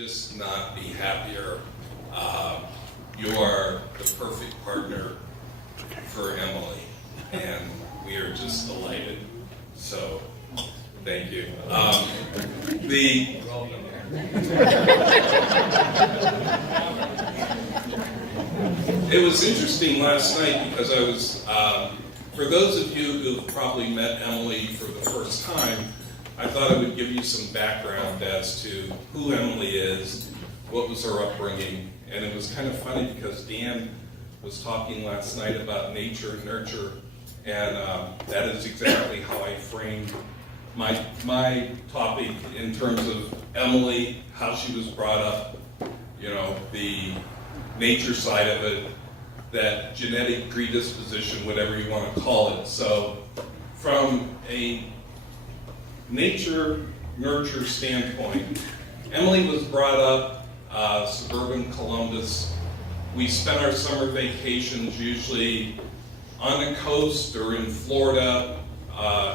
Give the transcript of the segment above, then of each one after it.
just not be happier. You are the perfect partner for Emily, and we are just delighted. So, thank you. It was interesting last night because I was, for those of you who've probably met Emily for the first time, I thought I would give you some background as to who Emily is, what was her upbringing, and it was kind of funny because Dan was talking last night about nature and nurture, and that is exactly how I framed my topic in terms of Emily, how she was brought up, the nature side of it, that genetic predisposition, whatever you want to call it. So from a nature-nurture standpoint, Emily was brought up suburban Columbus. We spent our summer vacations usually on the coast or in Florida,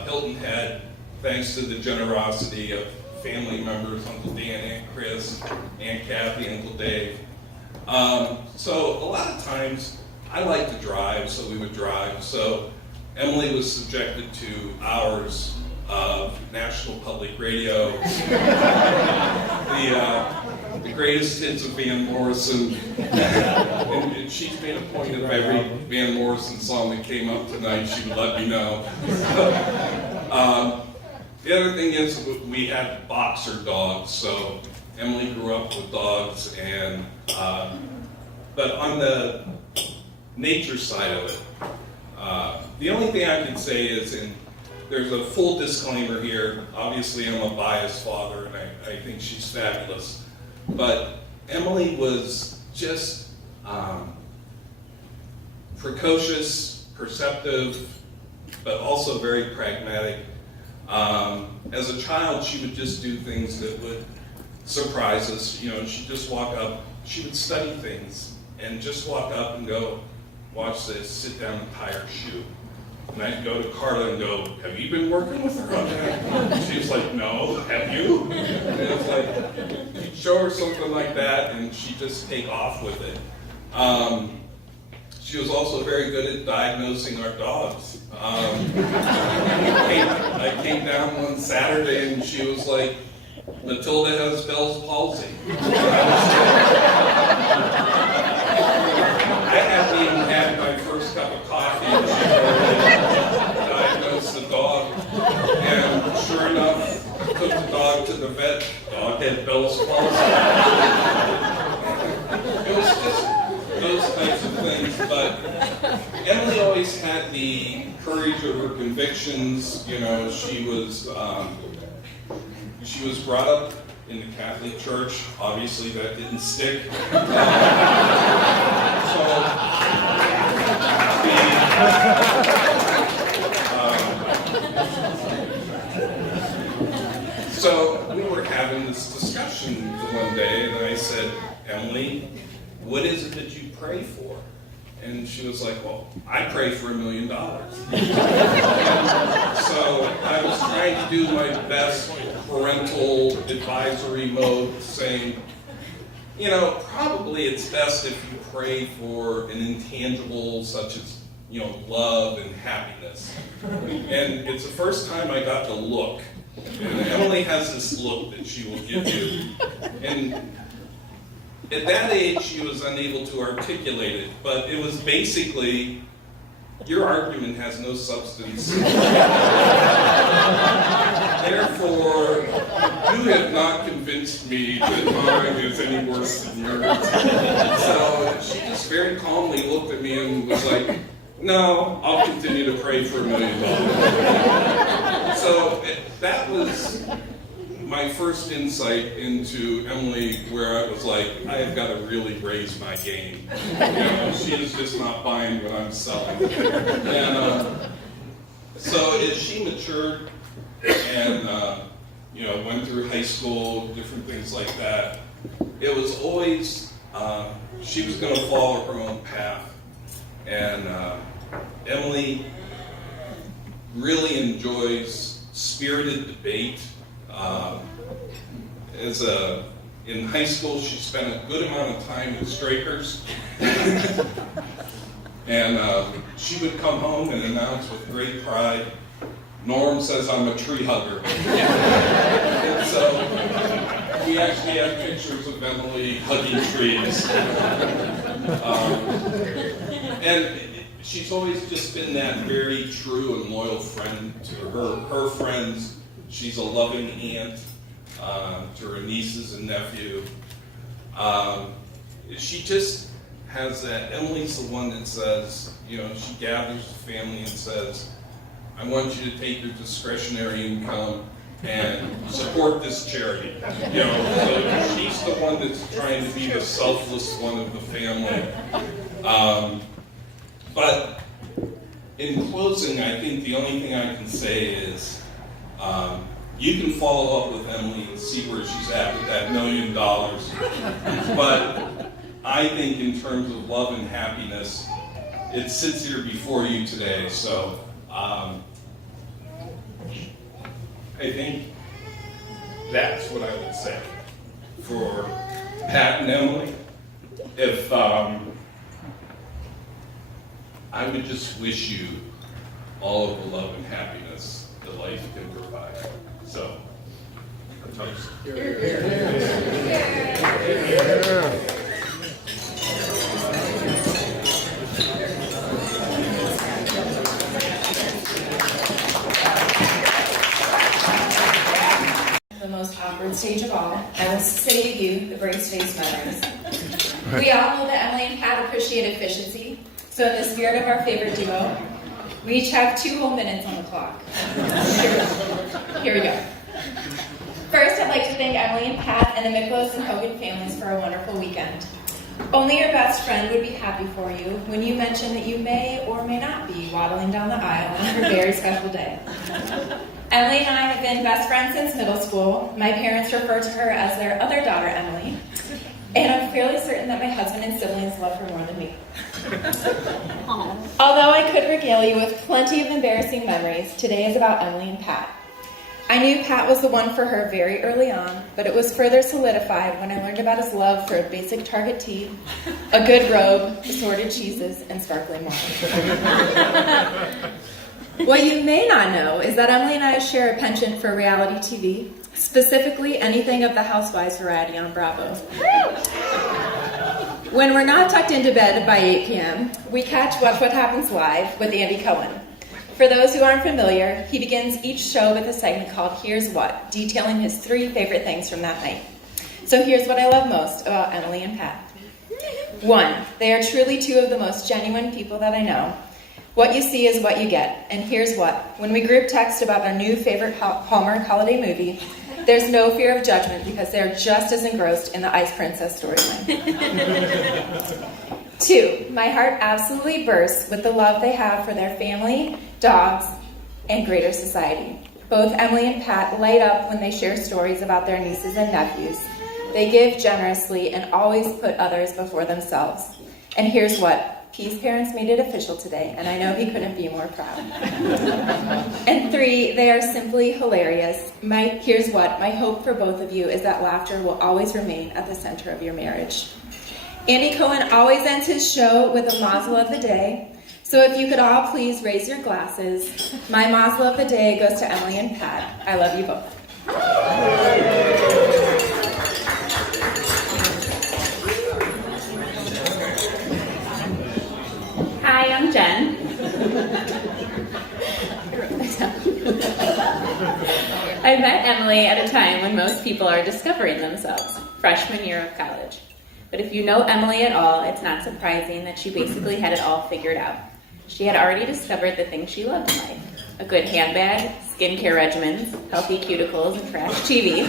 Hilton Head, thanks to the generosity of family members, Uncle Dan, Aunt Chris, Aunt Kathy, Uncle Dave. So a lot of times I like to drive, so we would drive. So Emily was subjected to hours of National Public Radio, the greatest hits of Van Morrison, and she's made a point of every Van Morrison song that came up tonight, she would let me know. The other thing is we had boxer dogs, so Emily grew up with dogs, and but on the nature side of it, the only thing I can say is, and there's a full disclaimer here, obviously I'm a biased father and I think she's fabulous, but Emily was just precocious, perceptive, but also very pragmatic. As a child, she would just do things that would surprise us. She'd just walk up, she would study things and just walk up and go, watch this, sit down and tie her shoe. And I'd go to Carla and go, have you been working with her on that? And she was like, no, have you? And it was like, you'd show her something like that and she'd just take off with it. She was also very good at diagnosing our dogs. I came down one Saturday and she was like, Matilda has Bell's palsy. I hadn't even had my first cup of coffee and she already diagnosed the dog. And sure enough, took the dog to the vet. The dog had Bell's palsy. It was just those types of things. But Emily always had the courage of her convictions. She was brought up in the Catholic Church. Obviously, that didn't stick. So we were having this discussion one day, and I said, Emily, what is it that you pray for? And she was like, well, I pray for $1 million. So I was trying to do my best parental advisory mode, saying, probably it's best if you pray for an intangible such as, love and happiness. And it's the first time I got to look. And Emily has this look that she will give you. And at that age, she was unable to articulate it, but it was basically, your argument has no substance. Therefore, you have not convinced me that mine is any worse than yours. So she just very calmly looked at me and was like, no, I'll continue to pray for $1 million. So that was my first insight into Emily, where I was like, I have got to really raise my game. She is just not buying what I'm selling. And so as she matured and went through high school, different things like that, it was always she was going to follow her own path. And Emily really enjoys spirited debate. As a In high school, she spent a good amount of time in Strikers. And she would come home and announce with great pride, "Norm says I'm a tree hugger." And so we actually have pictures of Emily hugging trees. And she's always just been that very true and loyal friend to her friends. She's a loving aunt to her nieces and nephew. She just has that. Emily's the one that says, she gathers the family and says, "I want you to take your discretionary income and support this charity." So she's the one that's trying to be the selfless one of the family. But in closing, I think the only thing I can say is, you can follow up with Emily and see where she's at with that $1 million. But I think in terms of love and happiness, it sits here before you today. So I think that's what I would say for Pat and Emily. If I would just wish you all of the love and happiness that life can provide. So, a toast. The most awkward stage of all, I will say to you the brace face memories. We all know that Emily and Pat appreciate efficiency, so in the spirit of our favorite duo, we each have 2 whole minutes on the clock. Here we go. First, I'd like to thank Emily and Pat and the Miklos and Hogan families for a wonderful weekend. Only your best friend would be happy for you when you mentioned that you may or may not be waddling down the aisle on her very special day. Emily and I have been best friends since middle school. My parents refer to her as their other daughter, Emily. And I'm fairly certain that my husband and siblings love her more than me. Although I could regale you with plenty of embarrassing memories, today is about Emily and Pat. I knew Pat was the one for her very early on, but it was further solidified when I learned about his love for a basic Target tee, a good robe, assorted cheeses, and sparkling wine. What you may not know is that Emily and I share a penchant for reality TV, specifically anything of the Housewives variety on Bravo. When we're not tucked into bed by 8 p.m., we catch Watch What Happens Live with Andy Cohen. For those who aren't familiar, he begins each show with a segment called Here's What, detailing his 3 favorite things from that night. So here's what I love most about Emily and Pat. 1, they are truly 2 of the most genuine people that I know. What you see is what you get, and here's what. When we group text about our new favorite Hallmark holiday movie, there's no fear of judgment because they're just as engrossed in the Ice Princess storyline. 2, my heart absolutely bursts with the love they have for their family, dogs, and greater society. Both Emily and Pat light up when they share stories about their nieces and nephews. They give generously and always put others before themselves. And here's what. Pete's parents made it official today, and I know he couldn't be more proud. And 3, they are simply hilarious. Here's what. My hope for both of you is that laughter will always remain at the center of your marriage. Andy Cohen always ends his show with a mazel of the day. So if you could all please raise your glasses. My mazel of the day goes to Emily and Pat. I love you both. Hi, I'm Jen. I met Emily at a time when most people are discovering themselves, freshman year of college. But if you know Emily at all, it's not surprising that she basically had it all figured out. She had already discovered the things she loved in life. A good handbag, skincare regimens, healthy cuticles, and trash TV.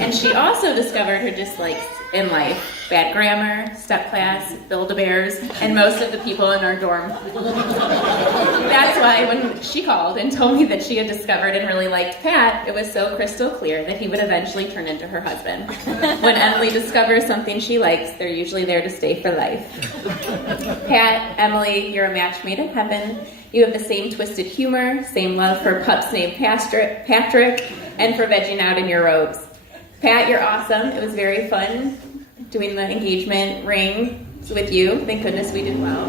And she also discovered her dislikes in life. Bad grammar, step class, Build-A-Bears, and most of the people in our dorm. That's why when she called and told me that she had discovered and really liked Pat, it was so crystal clear that he would eventually turn into her husband. When Emily discovers something she likes, they're usually there to stay for life. Pat, Emily, you're a match made in heaven. You have the same twisted humor, same love for pups named Patrick, and for vegging out in your robes. Pat, you're awesome. It was very fun doing the engagement rings with you. Thank goodness we did well.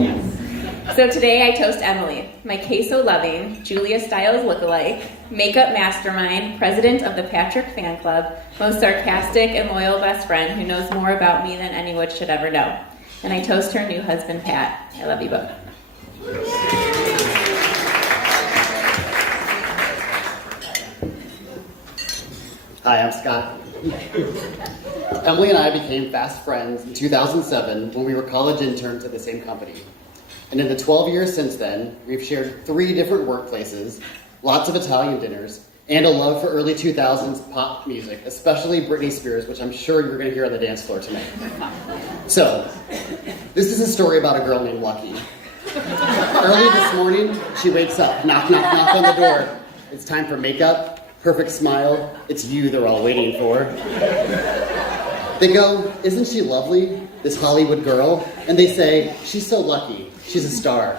Yes. So today I toast Emily, my queso-loving, Julia Stiles lookalike, makeup mastermind, president of the Patrick Fan Club, most sarcastic and loyal best friend who knows more about me than anyone should ever know. And I toast her new husband, Pat. I love you both. Hi, I'm Scott. Emily and I became fast friends in 2007 when we were college interns at the same company. And in the 12 years since then, we've shared 3 different workplaces, lots of Italian dinners, and a love for early 2000s pop music, especially Britney Spears, which I'm sure you're going to hear on the dance floor tonight. So, this is a story about a girl named Lucky. Early this morning, she wakes up, knock, knock, knock on the door. It's time for makeup, perfect smile. It's you they're all waiting for. They go, "Isn't she lovely, this Hollywood girl?" And they say, "She's so lucky. She's a star."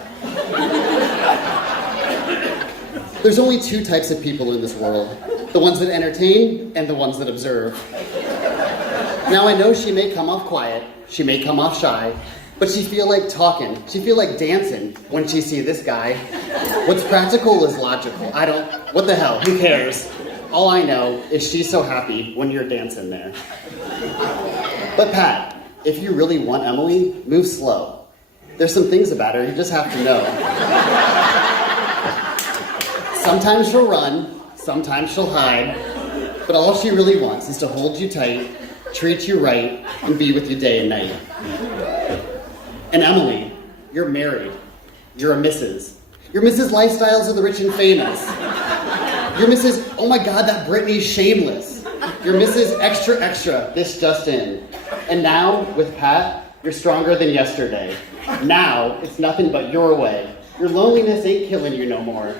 There's only 2 types of people in this world, the ones that entertain and the ones that observe. Now I know she may come off quiet, she may come off shy, but she feel like talking, she feel like dancing when she see this guy. What's practical is logical. What the hell, who cares? All I know is she's so happy when you're dancing there. But Pat, if you really want Emily, move slow. There's some things about her you just have to know. Sometimes she'll run, sometimes she'll hide, but all she really wants is to hold you tight, treat you right, and be with you day and night. And Emily, you're married. You're a Mrs. You're Mrs. Lifestyles of the Rich and Famous. You're Mrs. Oh my God, that Britney's shameless. You're Mrs. Extra Extra, this just in. And now, with Pat, you're stronger than yesterday. Now, it's nothing but your way. Your loneliness ain't killing you no more.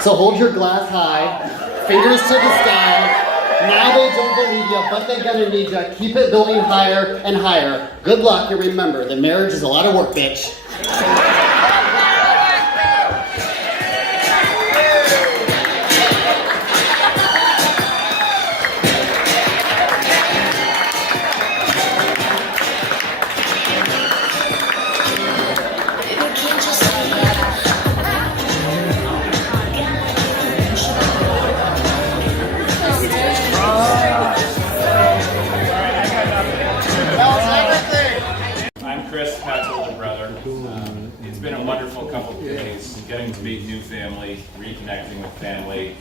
So hold your glass high, fingers to the sky. Now they don't believe you, but they're gonna need you. Keep it building higher and higher. Good luck, and remember, the marriage is a lot of work, bitch. It's been a wonderful couple of days, getting to meet new family, reconnecting with family,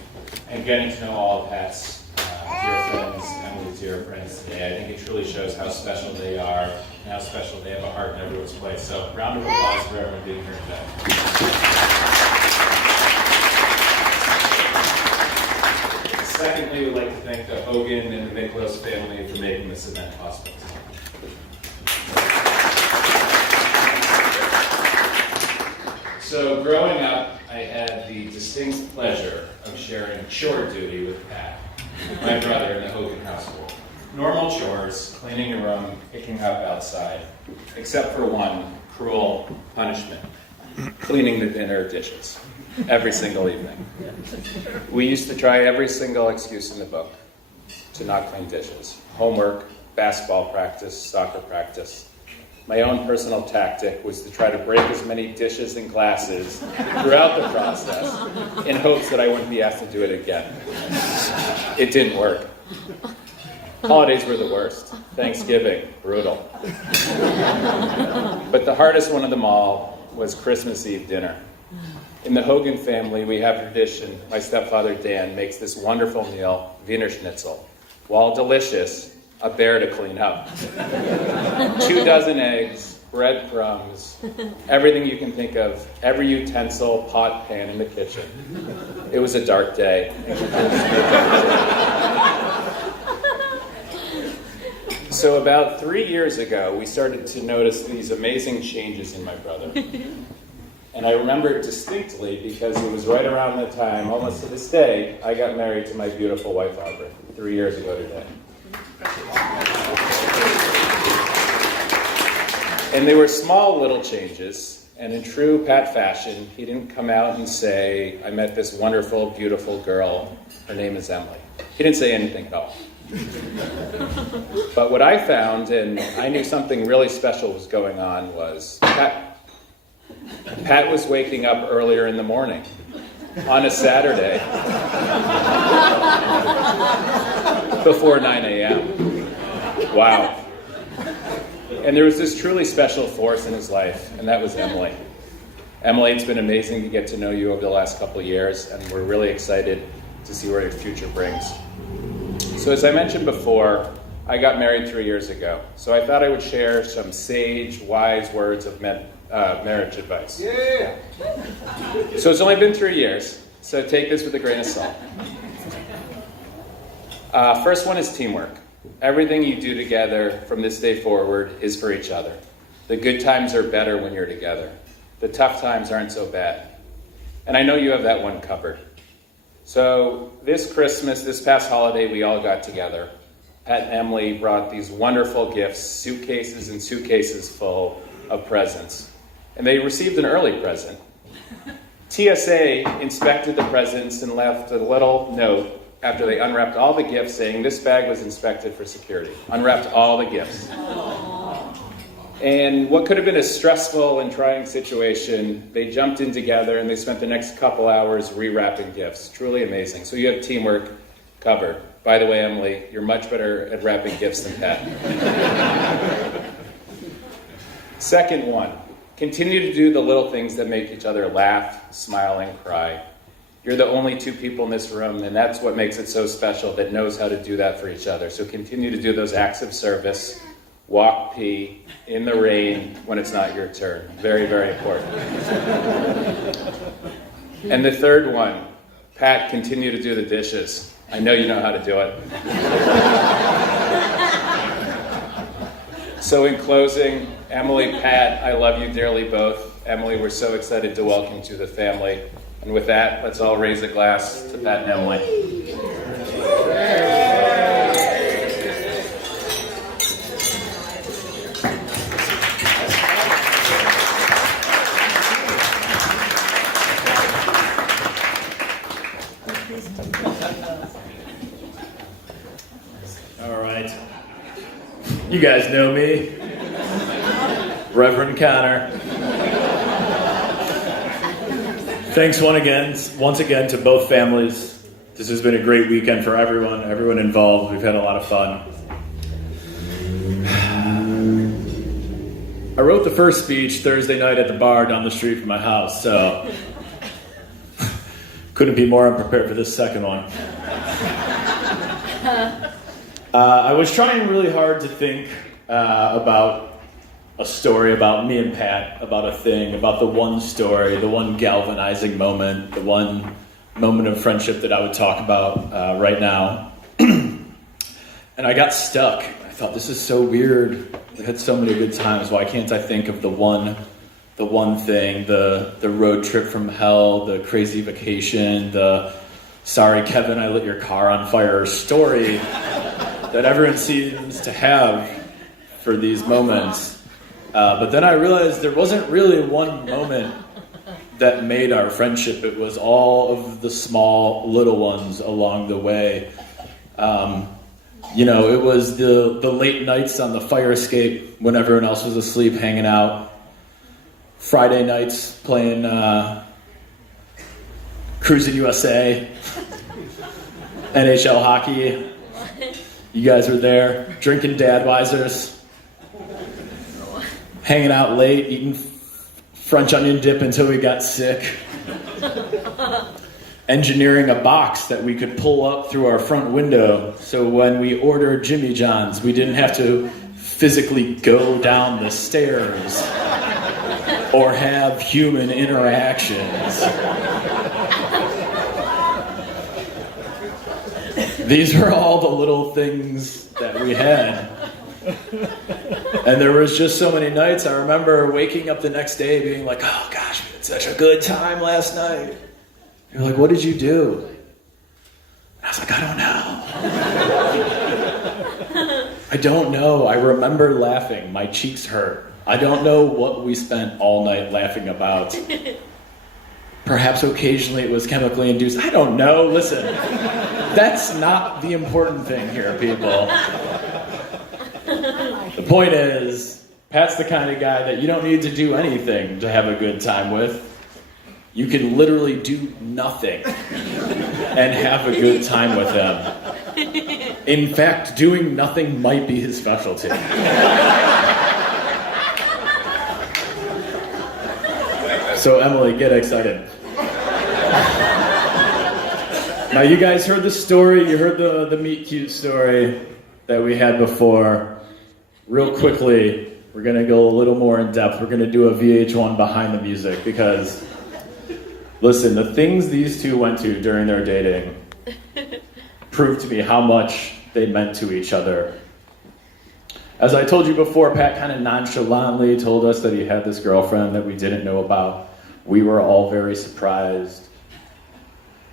and getting to know all of Pat's dear friends, Emily's dear friends today. I think it truly shows how special they are and how special they have a heart in everyone's place. So, round of applause for everyone being here today. Secondly, we'd like to thank the Hogan and the Miklos family for making this event possible. So growing up, I had the distinct pleasure of sharing chore duty with Pat, my brother in the Hogan household. Normal chores, cleaning your room, picking up outside, except for one cruel punishment, cleaning the dinner dishes every single evening. We used to try every single excuse in the book to not clean dishes. Homework, basketball practice, soccer practice. My own personal tactic was to try to break as many dishes and glasses throughout the process in hopes that I wouldn't be asked to do it again. It didn't work. Holidays were the worst. Thanksgiving, brutal. But the hardest one of them all was Christmas Eve dinner. In the Hogan family, we have a tradition. My stepfather, Dan, makes this wonderful meal, Wiener Schnitzel. While delicious, a bear to clean up. 2 dozen eggs, breadcrumbs, everything you can think of, every utensil, pot, pan in the kitchen. It was a dark day. So about 3 years ago, we started to notice these amazing changes in my brother. And I remember it distinctly because it was right around the time, almost to this day, I got married to my beautiful wife, Aubrey, 3 years ago today. And they were small little changes, and in true Pat fashion, he didn't come out and say, I met this wonderful, beautiful girl, her name is Emily. He didn't say anything at all. But what I found, and I knew something really special was going on, was Pat was waking up earlier in the morning on a Saturday before 9 a.m. Wow. And there was this truly special force in his life, and that was Emily. Emily, it's been amazing to get to know you over the last couple of years, and we're really excited to see where your future brings. So as I mentioned before, I got married 3 years ago. So I thought I would share some sage, wise words of marriage advice. Yeah. So it's only been 3 years, so take this with a grain of salt. First one is teamwork. Everything you do together from this day forward is for each other. The good times are better when you're together. The tough times aren't so bad. And I know you have that one covered. So this Christmas, this past holiday, we all got together. Pat and Emily brought these wonderful gifts, suitcases and suitcases full of presents. And they received an early present. TSA inspected the presents and left a little note after they unwrapped all the gifts saying this bag was inspected for security. Unwrapped all the gifts. And what could have been a stressful and trying situation, they jumped in together and they spent the next couple hours rewrapping gifts. Truly amazing. So you have teamwork covered. By the way, Emily, you're much better at wrapping gifts than Pat. Second one, continue to do the little things that make each other laugh, smile, and cry. You're the only two people in this room, and that's what makes it so special, that knows how to do that for each other. So continue to do those acts of service. Walk pee in the rain when it's not your turn. Very, very important. And the third one, Pat, continue to do the dishes. I know you know how to do it. So in closing, Emily, Pat, I love you dearly both. Emily, we're so excited to welcome you to the family. And with that, let's all raise a glass to Pat and Emily. All right. You guys know me. Reverend Connor. Thanks once again to both families. This has been a great weekend for everyone involved. We've had a lot of fun. I wrote the first speech Thursday night at the bar down the street from my house, so couldn't be more unprepared for this second one. I was trying really hard to think about a story about me and Pat, about a thing, about the one story, the one galvanizing moment, the one moment of friendship that I would talk about right now. And I got stuck. I thought, this is so weird. We had so many good times. Why can't I think of the one thing, the road trip from hell, the crazy vacation, the sorry, Kevin, I lit your car on fire story that everyone seems to have for these moments. But then I realized there wasn't really one moment that made our friendship. It was all of the small little ones along the way. It was the late nights on the fire escape when everyone else was asleep hanging out. Friday nights playing Cruising USA, NHL hockey. You guys were there, drinking Dadweisers. Hanging out late, eating French onion dip until we got sick. Engineering a box that we could pull up through our front window so when we ordered Jimmy John's, we didn't have to physically go down the stairs or have human interactions. These were all the little things that we had. And there was just so many nights. I remember waking up the next day being like, oh gosh, we had such a good time last night. You're like, what did you do? And I was like, I don't know. I don't know. I remember laughing. My cheeks hurt. I don't know what we spent all night laughing about. Perhaps occasionally it was chemically induced. I don't know. Listen. That's not the important thing here, people. The point is, Pat's the kind of guy that you don't need to do anything to have a good time with. You can literally do nothing and have a good time with him. In fact, doing nothing might be his specialty. So Emily, get excited. Now you guys heard the story, you heard the meet cute story that we had before. Real quickly, we're gonna go a little more in depth. We're gonna do a VH1 behind the music because, listen, the things these two went to during their dating proved to me how much they meant to each other. As I told you before, Pat kind of nonchalantly told us that he had this girlfriend that we didn't know about. We were all very surprised.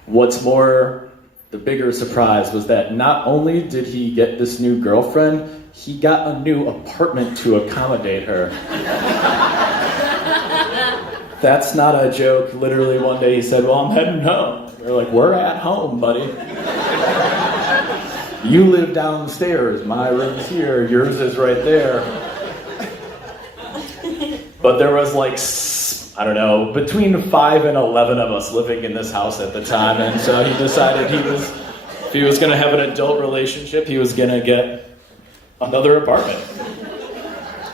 What's more, the bigger surprise was that not only did he get this new girlfriend, he got a new apartment to accommodate her. That's not a joke. Literally one day he said, well, I'm heading home. We're like, we're at home, buddy. You live downstairs. My room's here. Yours is right there. But there was like, I don't know, between 5 and 11 of us living in this house at the time. And so he decided if he was going to have an adult relationship, he was going to get another apartment.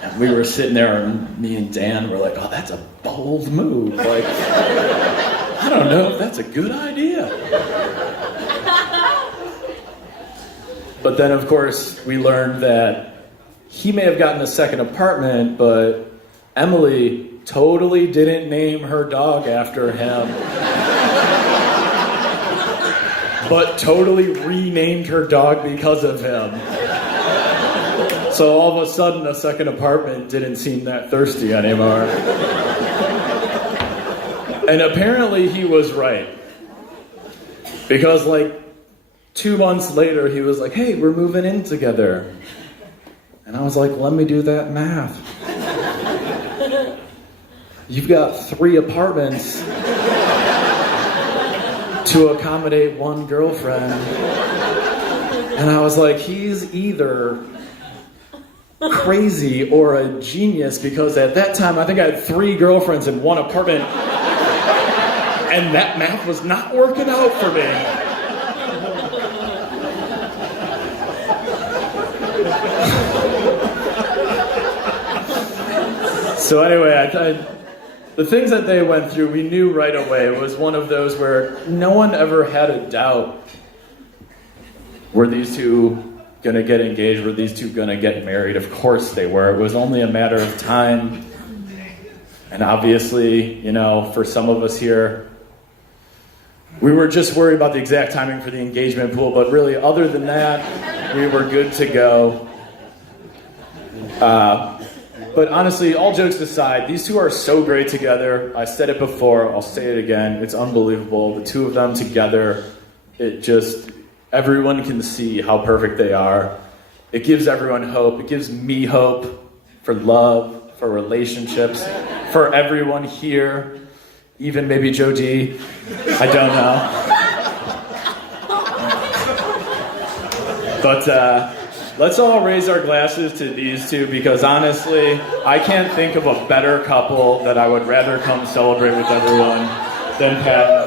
And we were sitting there, and me and Dan were like, oh, that's a bold move. Like, I don't know if that's a good idea. But then, of course, we learned that he may have gotten a second apartment, but Emily totally didn't name her dog after him, but totally renamed her dog because of him. So all of a sudden, a second apartment didn't seem that thirsty anymore. And apparently he was right. Because like 2 months later, he was like, hey, we're moving in together. And I was like, let me do that math. You've got 3 apartments to accommodate one girlfriend. And I was like, he's either crazy or a genius, because at that time I think I had 3 girlfriends in one apartment, and that math was not working out for me. So anyway, the things that they went through, we knew right away. It was one of those where no one ever had a doubt. Were these two going to get engaged? Were these two going to get married? Of course they were. It was only a matter of time. And obviously, you know, for some of us here, we were just worried about the exact timing for the engagement pool. But really, other than that, we were good to go. But honestly, all jokes aside, these two are so great together. I said it before, I'll say it again. It's unbelievable. The two of them together, everyone can see how perfect they are. It gives everyone hope. It gives me hope for love, for relationships, for everyone here, even maybe Joe D. I don't know. But let's all raise our glasses to these two, because honestly, I can't think of a better couple that I would rather come celebrate with everyone than Pat and